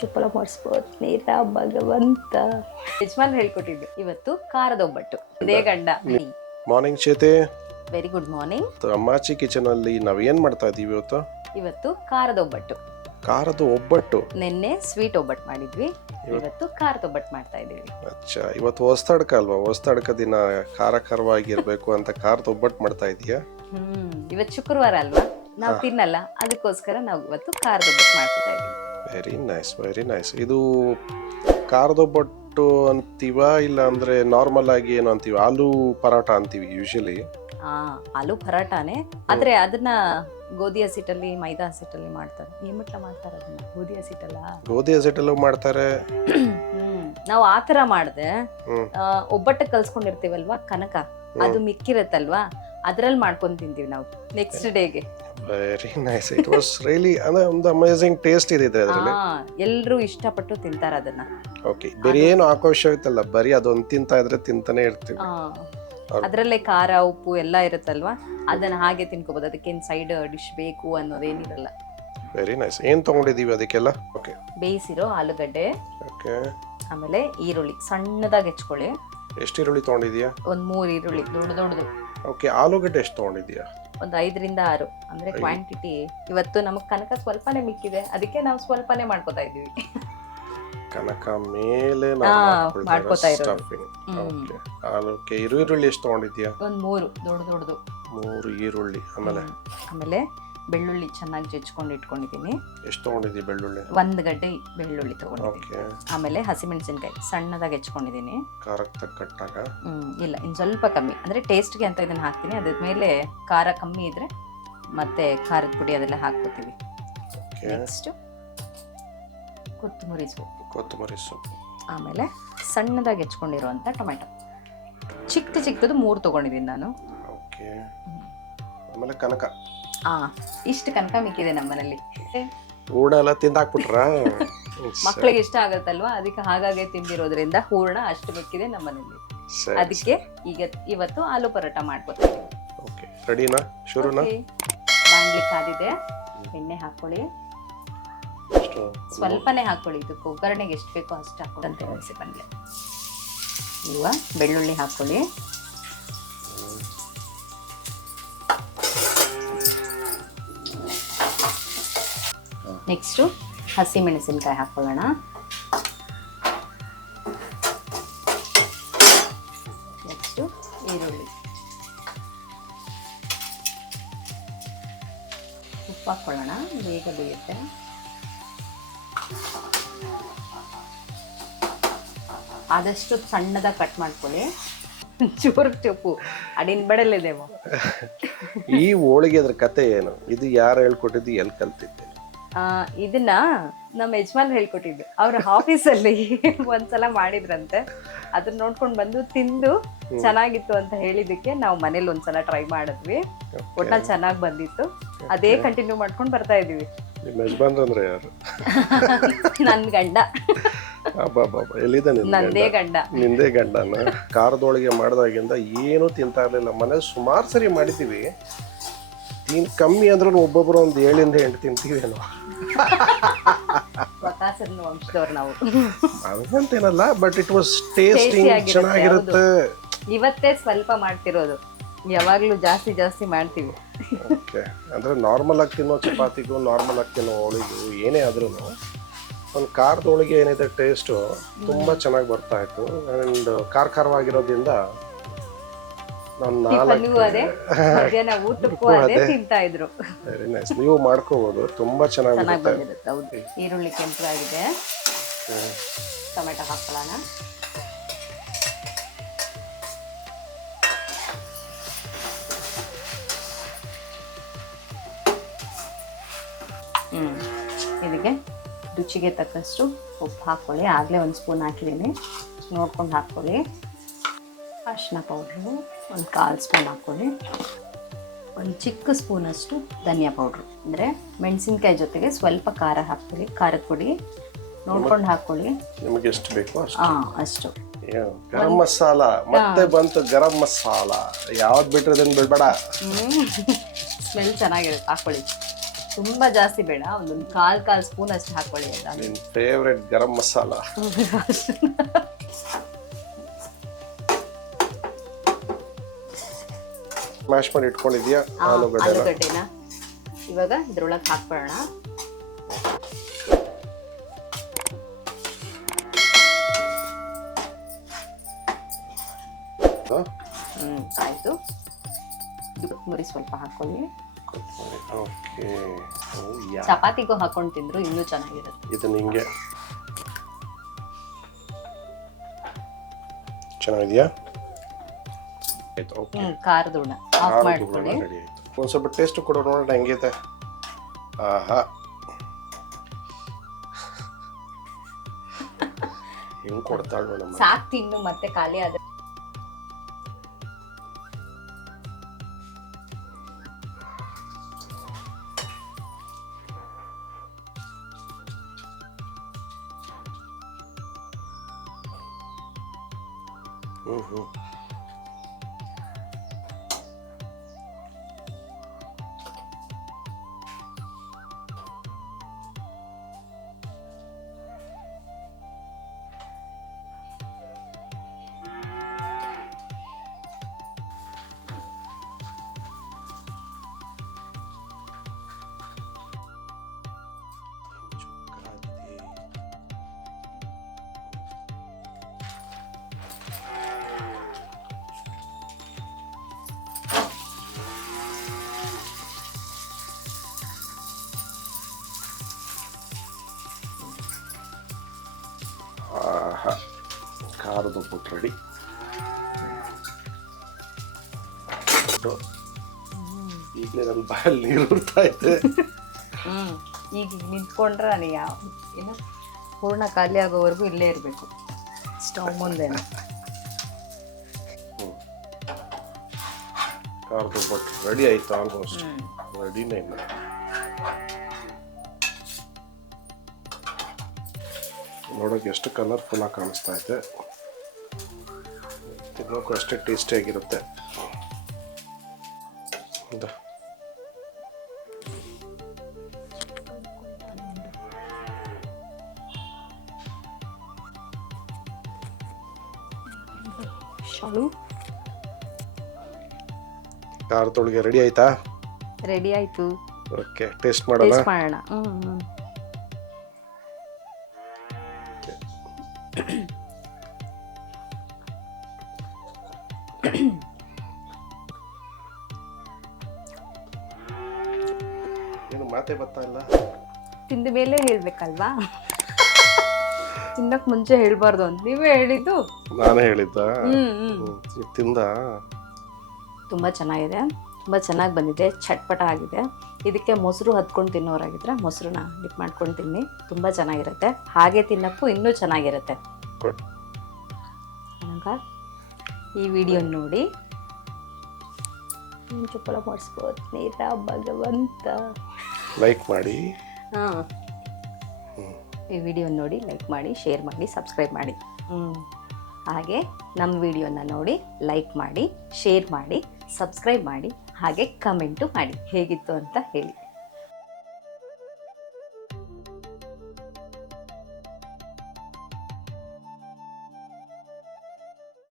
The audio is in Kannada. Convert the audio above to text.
ಚಪ್ಪಲ ಮಾಡಿಸ್ಬೋದು ನೀರ ಭಗವಂತ. ಯಜಮಾನ್ ಹೇಳ್ಕೊಟ್ಟಿದ್ದು ಇವತ್ತು ಖಾರದ ಒಬ್ಬಟ್ಟು. ಇದೇ ಗಂಡ. ಮಾರ್ನಿಂಗ್ ಚೇತೆ. Very good morning. ಅಮ್ಮಾಚಿ ಕಿಚನ್ ಅಲ್ಲಿ ನಾವೇನ್ ಮಾಡ್ತಾ ಇದೀವಿ ಇವತ್ತು ಖಾರದ ಒಬ್ಬಟ್ಟು. ಖಾರದ ಒಬ್ಬಟ್ಟು. ನಿನ್ನೆ ಸ್ವೀಟ್ ಒಬ್ಬಟ್ಟು ಮಾಡಿದ್ವಿ, ಇವತ್ತು ಖಾರದ ಒಬ್ಬಟ್ಟು ಮಾಡ್ತಾ ಇದೀವಿ. ಅಚ್ಚಾ, ಇವತ್ತು ಹೊಸ್ತಡ್ಕ ಅಲ್ವಾ? ಹೊಸ್ತಡ್ಕ ದಿನ ಖಾರ ಖಾರವಾಗಿರ್ಬೇಕು ಅಂತ ಖಾರದ ಒಬ್ಬಟ್ಟು ಮಾಡ್ತಾ ಇದೀಯಾ? ಇವತ್ತು ಶುಕ್ರವಾರ ಅಲ್ವಾ, ನಾವು ತಿನ್ನಲ್ಲ, ಅದಕ್ಕೋಸ್ಕರ ನಾವು ಇವತ್ತು ಖಾರದ ಒಬ್ಬಟ್ಟು ಮಾಡ್ತಾ ಇದೀವಿ. Very nice, very nice. ಇದು ಖಾರದ ಒಬ್ಬಟ್ಟು ಅಂತೀವ ಇಲ್ಲ ಅಂದ್ರೆ ನಾರ್ಮಲ್ ಆಗಿ ಏನು ಅಂತೀವಿ, ಆಲೂ ಪರಾಟ ಅಂತೀವಿ ಯೂಶಲಿ. ಆಲೂ ಪರಾಟಾನೆ, ಆದ್ರೆ ಅದನ್ನ ಗೋಧಿ ಹಸಿಟ್ಟಲ್ಲಿ ಮೈದಾ ಹಸಿಟ್ಟಲ್ಲಿ ಮಾಡ್ತಾರೆ. ಏಮಟ್ಲ ಮಾಡ್ತಾರೆ ಅದನ್ನ? ಗೋಧಿ ಹಸಿಟ್ಟಲ್ಲ, ಗೋಧಿ ಹಸಿಟ್ಟಲ್ಲೂ ಮಾಡ್ತಾರೆ. ನಾವು ಆತರ ಮಾಡ್ದೆ ಒಬ್ಬಟ್ಟು ಕಲ್ಸ್ಕೊಂಡಿರ್ತೀವಲ್ವಾ ಕನಕ, ಅದು ಮಿಕ್ಕಿರತ್ತಲ್ವಾ, ಅದ್ರಲ್ಲಿ ಮಾಡ್ಕೊಂಡ್ ತಿಂತೀವಿ ನಾವು ನೆಕ್ಸ್ಟ್ ಡೇಗೆ. Very nice. It was really ಅಂದ್ರೆ ಒಂದು ಅಮೇಜಿಂಗ್ ಟೇಸ್ಟ್ ಇದೆ ಅದರಲ್ಲಿ. ಎಲ್ಲರೂ ಇಷ್ಟಪಟ್ಟು ತಿಂತಾರ ಅದನ್ನ. ಓಕೆ, ಬೇರೆ ಏನು ಆಕೋಶವಿತ್ತಲ್ಲ, ಬರೀ ಅದೊಂದು ತಿಂತಾ ಇದ್ರೆ ತಿಂತಾನೆ ಇರ್ತೀವಿ. ಅದ್ರಲ್ಲೇ ಖಾರ ಉಪ್ಪು ಎಲ್ಲ ಇರುತ್ತಲ್ವಾ, ಅದನ್ನ ಹಾಗೆ ತಿನ್ಕೋಬಹುದು. ಅದಕ್ಕೇನ್ ಸೈಡ್ ಡಿಶ್ ಬೇಕು ಅನ್ನೋದೇನಿರಲ್ಲ. Very nice. ಏನ್ ತಗೊಂಡಿದೀವಿ ಅದಕ್ಕೆಲ್ಲ? ಓಕೆ, ಬೇಯಿಸಿರೋ ಆಲೂಗಡ್ಡೆ, ಓಕೆ, ಆಮೇಲೆ ಈರುಳ್ಳಿ ಸಣ್ಣದಾಗಿ ಹೆಚ್ಕೊಳ್ಳಿ. ಎಷ್ಟು ಈರುಳ್ಳಿ ತಗೊಂಡಿದ್ಯಾ? ಒಂದ್ 3 ಈರುಳ್ಳಿ ದೊಡ್ಡದು. ಓಕೆ, ಆಲೂಗಡ್ಡೆ ಎಷ್ಟು ತಗೊಂಡಿದ್ಯಾ? ಒಂದು 5ರಿಂದ 6 ಅಂದ್ರೆ ಕ್ವಾಂಟಿಟಿ. ಇವತ್ತು ನಮಗ್ ಕನಕ ಸ್ವಲ್ಪನೇ ಮಿಕ್ಕಿದೆ, ಅದಕ್ಕೆ ನಾವು ಸ್ವಲ್ಪನೇ ಮಾಡ್ಕೋತಾ ಇದೀವಿ. ಕನಕ ಮೇಲೆ ಮಾಡ್ಕೋತಾ ಇರೋದು. ಓಕೆ, ಈರುಳ್ಳಿ ಎಷ್ಟು ತಗೊಂಡಿದ್ಯಾ? ಒಂದ್ 3 ದೊಡ್ಡದು. 3 ಈರುಳ್ಳಿ. ಆಮೇಲೆ ಬೆಳ್ಳುಳ್ಳಿ ಚೆನ್ನಾಗಿ ಜಜ್ಕೊಂಡು ಇಟ್ಕೊಂಡಿದೀನಿ. ಎಷ್ಟು ತಗೊಂಡಿದ್ದೀವಿ ಬೆಳ್ಳುಳ್ಳಿ? 1 ಗಡ್ಡೆ ಬೆಳ್ಳುಳ್ಳಿ ತಗೊಂಡಿದ್ದೀನಿ. ಆಮೇಲೆ ಹಸಿಮೆಣಸಿನಕಾಯಿ ಸಣ್ಣದಾಗಿ ಹೆಚ್ಕೊಂಡಿದೀನಿ. ಖಾರಕ್ಕೆ ತಕ್ಕಟ್ಟಾಗ? ಇಲ್ಲ, ಇನ್ನು ಸ್ವಲ್ಪ ಕಮ್ಮಿ, ಅಂದ್ರೆ ಟೇಸ್ಟ್ಗೆ ಅಂತ ಇದನ್ನ ಹಾಕ್ತೀನಿ. ಅದ್ರ ಮೇಲೆ ಖಾರ ಕಮ್ಮಿ ಇದ್ರೆ ಮತ್ತೆ ಖಾರದ ಪುಡಿ ಅದೆಲ್ಲ ಹಾಕ್ಕೋತೀವಿ. ನೆಕ್ಸ್ಟ್ ಕೊತ್ತಂಬರಿ ಸೊಪ್ಪು, ಆಮೇಲೆ ಸಣ್ಣದಾಗಿ ಹೆಚ್ಕೊಂಡಿರುವಂತ ಟೊಮೆಟೊ, ಚಿಕ್ಕದು 3 ತಗೊಂಡಿದ್ದೀನಿ ನಾನು. ಓಕೆ, ಆಮೇಲೆ ಕನಕ. ಇಷ್ಟು ಕನಕ ಮಿಕ್ಕಿದೆ ನಮ್ಮನೇಲಿ. ಹೂರ್ಣ ಎಲ್ಲ ತಿಂದಾಕ್ಬಿಟ್ರ? ಮಕ್ಳಿಗೆ ಇಷ್ಟ ಆಗತ್ತಲ್ವಾ, ಅದಕ್ಕೆ ಹಾಗಾಗಿ ತಿಂದಿರೋದ್ರಿಂದ ಹೂರ್ಣ ಅಷ್ಟು ಮಿಕ್ಕಿದೆ ನಮ್ಮನೇಲಿ. ಅದಕ್ಕೆ ಇವತ್ತು ಆಲೂ ಪರೋಟ ಮಾಡ್ಕೊತೀವಿ. ಓಕೆ, ರೆಡಿನಾ? ಶುರುನಾ? ಬಾಂಡ್ಲಿ ಕಾದಿದೆ, ಎಣ್ಣೆ ಹಾಕೊಳ್ಳಿ. ಸ್ವಲ್ಪನೇ ಹಾಕೊಳ್ಳಿ, ಇದಕ್ಕೆ ಒಗ್ಗರಣೆಗೆ ಎಷ್ಟು ಬೇಕೋ ಅಷ್ಟು ಹಾಕೊಳ್ಳಿ ಅಂತ ಅನಿಸಿ ಬಂದ್ರೆ. ಈಗ ಬೆಳ್ಳುಳ್ಳಿ ಹಾಕೊಳ್ಳಿ. ನೆಕ್ಸ್ಟು ಹಸಿ ಮೆಣಸಿನಕಾಯಿ ಹಾಕೊಳ್ಳೋಣ. ನೆಕ್ಸ್ಟು ಈರುಳ್ಳಿ, ಉಪ್ಪು ಹಾಕೊಳ್ಳೋಣ, ಬೇಗ ಬೇಯುತ್ತೆ. ಆದಷ್ಟು ಸಣ್ಣದಾಗಿ ಕಟ್ ಮಾಡ್ಕೊಳ್ಳಿ. ಚೂರು ಅಡಿನ ಬಡಲಿದೇವೋ. ಈ ಹೋಳಿಗೆ ಅದ್ರ ಕತೆ ಏನು? ಇದು ಯಾರು ಹೇಳ್ಕೊಟ್ಟಿದ್ದು, ಎಲ್ಲಿ ಕಲ್ತಿದ್ದೆ? ಇದನ್ನ ನಮ್ಮ ಯಜಮಾನ್ ಹೇಳ್ಕೊಟ್ಟಿದ್ದು. ಅವ್ರ ಆಫೀಸಲ್ಲಿ ಒಂದ್ಸಲ ಮಾಡಿದ್ರಂತೆ, ಅದನ್ನ ನೋಡ್ಕೊಂಡ್ ಬಂದು ತಿಂದು ಚೆನ್ನಾಗಿತ್ತು ಅಂತ ಹೇಳಿದಕ್ಕೆ ನಾವು ಮನೇಲಿ ಒಂದ್ಸಲ ಟ್ರೈ ಮಾಡಿದ್ವಿ. ಒಟ್ನಲ್ಲಿ ಚೆನ್ನಾಗಿ ಬಂದಿತ್ತು, ಅದೇ ಕಂಟಿನ್ಯೂ ಮಾಡ್ಕೊಂಡು ಬರ್ತಾ ಇದೀವಿ. ನಿಮ್ಮ ಯಜಮಾನ್ ಅಂದ್ರೆ ಯಾರು? ನನ್ ಗಂಡ. ನಂದೇ ಗಂಡ. ನಿಂದೇ ಗಂಡನ? ಖಾರದೊಳಗೆ ಮಾಡಿದಾಗಿಂದ ಏನು ತಿಂತಾ ಇರ್ಲಿಲ್ಲ. ಮನೇಲಿ ಸುಮಾರು ಸರಿ ಮಾಡಿದೀವಿ, ಕಮ್ಮಿ ಅಂದ್ರೂ ಒಬ್ಬೊಬ್ರು ಒಂದು 7ರಿಂದ 8 ತಿಂತೀವೇನೋ. ವಂಶದವ್ರು ನಾವು. ಅದಂತೇನಲ್ಲ, ಬಟ್ ಇಟ್ ವಾಸ್ ಟೇಸ್ಟಿಂಗ್, ಚೆನ್ನಾಗಿರುತ್ತೆ. ಇವತ್ತೇ ಸ್ವಲ್ಪ ಮಾಡ್ತಿರೋದು, ಯಾವಾಗ್ಲೂ ಜಾಸ್ತಿ ಮಾಡ್ತೀವಿ. ಓಕೆ, ಅಂದ್ರೆ ನಾರ್ಮಲ್ ಆಗಿ ತಿನ್ನೋ ಚಪಾತಿಗೂ ನಾರ್ಮಲ್ ಆಗಿ ತಿನ್ನೋ ಹೋಳಿಗೂ ಏನೇ ಆದ್ರೂ ಒಂದು ಖಾರದೊಳಗೆ ಏನಿದೆ ಟೇಸ್ಟು ತುಂಬಾ ಚೆನ್ನಾಗಿ ಬರ್ತಾ ಇತ್ತು. ಅಂಡ್ ಖಾರವಾಗಿರೋದ್ರಿಂದ ವೆರಿ ನೈಸ್. ನೀವು ಮಾಡ್ಕೋಬಹುದು, ತುಂಬಾ ಚೆನ್ನಾಗಿ ಬಂದಿರುತ್ತೆ. ಈರುಳ್ಳಿ ಕೆಂಪಾಗಿದೆ, ಟೊಮೆಟೊ ಹಾಕೊಳ್ಳೋಣ. ಇದಕ್ಕೆ ರುಚಿಗೆ ತಕ್ಕಷ್ಟು ಉಪ್ಪು ಹಾಕೊಳ್ಳಿ. ಆಗಲೇ 1 ಸ್ಪೂನ್ ಹಾಕಿದ್ದೀನಿ, ನೋಡ್ಕೊಂಡು ಹಾಕ್ಕೊಳ್ಳಿ. ಅರಿಶಿನ ಪೌಡ್ರು 1/4 ಸ್ಪೂನ್ ಹಾಕ್ಕೊಳ್ಳಿ. 1 ಚಿಕ್ಕ ಸ್ಪೂನಷ್ಟು ಧನಿಯಾ ಪೌಡ್ರು, ಅಂದರೆ ಮೆಣಸಿನ್ಕಾಯಿ ಜೊತೆಗೆ ಸ್ವಲ್ಪ ಖಾರ ಹಾಕ್ಕೊಳ್ಳಿ. ಖಾರದ ಪುಡಿ ನೋಡ್ಕೊಂಡು ಹಾಕ್ಕೊಳ್ಳಿ, ನಿಮಗೆ ಎಷ್ಟು ಬೇಕೋ ಅಷ್ಟು. ಗರಂ ಮಸಾಲ ಮತ್ತೆ ಬಂತು, ಗರಂ ಮಸಾಲ ಯಾವ್ದು ಬಿಟ್ರೆ ಅದನ್ನ ಬಿಡ್ಬೇಡ. ಸ್ಮೆಲ್ ಚೆನ್ನಾಗಿರುತ್ತೆ, ಹಾಕ್ಕೊಳ್ಳಿ. ತುಂಬ ಜಾಸ್ತಿ ಬೇಡ, ಒಂದೊಂದು ಕಾಲ್ ಸ್ಪೂನ್ ಅಷ್ಟು ಹಾಕೊಳ್ಳಿ ಅಲ್ಲ. ನಿನ್ನ ಫೇವ್ರೆಟ್ ಗರಂ ಮಸಾಲ. ಮ್ಯಾಶ್ ಮಾಡಿ ಇಟ್ಕೊಂಡಿದ್ಯಾ ಆಲೂಗಡ್ಡೆನ ಇವಾಗ ಇದ್ರೊಳಗೆ ಹಾಕ್ಬಿಡೋಣ. ಆಯ್ತು. ಕೊತ್ತಂಬರಿ ಸ್ವಲ್ಪ ಹಾಕೊಳ್ಳಿ. ಓಕೆ. ಚಪಾತಿಗೂ ಹಾಕೊಂಡು ತಿಂದ್ರು ಇನ್ನೂ ಚೆನ್ನಾಗಿರುತ್ತೆ. ಇದು ನಿಂಗೆ ಚೆನ್ನಾಗಿದೆಯಾ? ಆಯ್ತು. ಓಕೆ. ಖಾರದ ಹೂರ್ಣ ಆಫ್ ಮಾಡ್ಕೊಳ್ಳಿ. ರೆಡಿ ಆಯ್ತು. ಒಂದು ಸ್ವಲ್ಪ ಟೇಸ್ಟ್ ಕೊಡೋ ನೋಡೋಣ ಹೆಂಗೈತೆ. ಆಹಾ, ಹೆಂಗ್ ಕೊಡ್ತಾಳು ನಮ್ಮ. ಸಾಕು ತಿನ್ನು, ಮತ್ತೆ ಖಾಲಿ ಆದ್ರೆ. ಆಹಾ, ಖಾರದ ಉಪ್ಪು ರೆಡಿ. ಈಗಲೇ ನನ್ನ ಬಾಯಲ್ಲಿ ನೀರು ಉರ್ತಾ ಐತೆ. ಈಗ ನಿಂತ್ಕೊಂಡ್ರೆ ನಾನು ಏನು ಪೂರ್ಣ ಖಾಲಿ ಆಗೋವರೆಗೂ ಇಲ್ಲೇ ಇರಬೇಕು ಸ್ಟವ್ ಮುಂದೆ. ಖಾರದ ಉಪ್ಪು ರೆಡಿ ಆಯ್ತು. ಆಲ್ಮೋಸ್ಟ್ ರೆಡಿನೇ ಇಲ್ಲ. ನೋಡೋಕೆ ಎಷ್ಟು ಕಲರ್ಫುಲ್ ಆಗಿ ಕಾಣಿಸ್ತಾ ಐತೆ. ತಿನ್ನೋಕ್ಕೂ ಅಷ್ಟೇ ಟೇಸ್ಟಿಯಾಗಿರುತ್ತೆ. ಖಾರದೊಳಗೆ ರೆಡಿ ಆಯ್ತಾ? ರೆಡಿ ಆಯ್ತು. ಓಕೆ, ಟೇಸ್ಟ್ ಮಾಡೋಣ. ಮಾಡೋಣ. ಏನು ಮಾತೇ ಬರ್ತಾ ಇಲ್ಲ. ತಿಂದ ಮೇಲೆ ಹೇಳ್ಬೇಕಲ್ವಾ? ತಿನ್ನಕ್ ಮುಂಚೆ ಹೇಳ್ಬಾರ್ದು ಅಂತ ನೀವೇ ಹೇಳಿದ್ದು. ನಾನೇ ಹೇಳಿದ್ದ. ತಿಂದ. ತುಂಬಾ ಚೆನ್ನಾಗಿದೆ, ತುಂಬಾ ಚೆನ್ನಾಗಿ ಬಂದಿದೆ, ಚಟ್ಪಟ ಆಗಿದೆ. ಇದಕ್ಕೆ ಮೊಸರು ಹತ್ಕೊಂಡು ತಿನ್ನೋರಾಗಿದ್ರೆ ಮೊಸರನ್ನ ಡಿಪ್ ಮಾಡ್ಕೊಂಡು ತಿನ್ನಿ, ತುಂಬ ಚೆನ್ನಾಗಿರುತ್ತೆ. ಹಾಗೆ ತಿನ್ನಕ್ಕೂ ಇನ್ನೂ ಚೆನ್ನಾಗಿರುತ್ತೆ. ಈ ವಿಡಿಯೋ ನೋಡಿ ಚುಪ್ಪಳ ಮಾಡಿಸ್ಬೋದು ನೀರ ಭಗವಂತ. ಲೈಕ್ ಮಾಡಿ. ಈ ವಿಡಿಯೋ ನೋಡಿ ಲೈಕ್ ಮಾಡಿ, ಶೇರ್ ಮಾಡಿ, ಸಬ್ಸ್ಕ್ರೈಬ್ ಮಾಡಿ. ಹಾಗೆ ನಮ್ಮ ವಿಡಿಯೋನ ನೋಡಿ ಲೈಕ್ ಮಾಡಿ, ಶೇರ್ ಮಾಡಿ, ಸಬ್ಸ್ಕ್ರೈಬ್ ಮಾಡಿ, ಹಾಗೆ ಕಮೆಂಟು ಮಾಡಿ ಹೇಗಿತ್ತು ಅಂತ ಹೇಳಿ.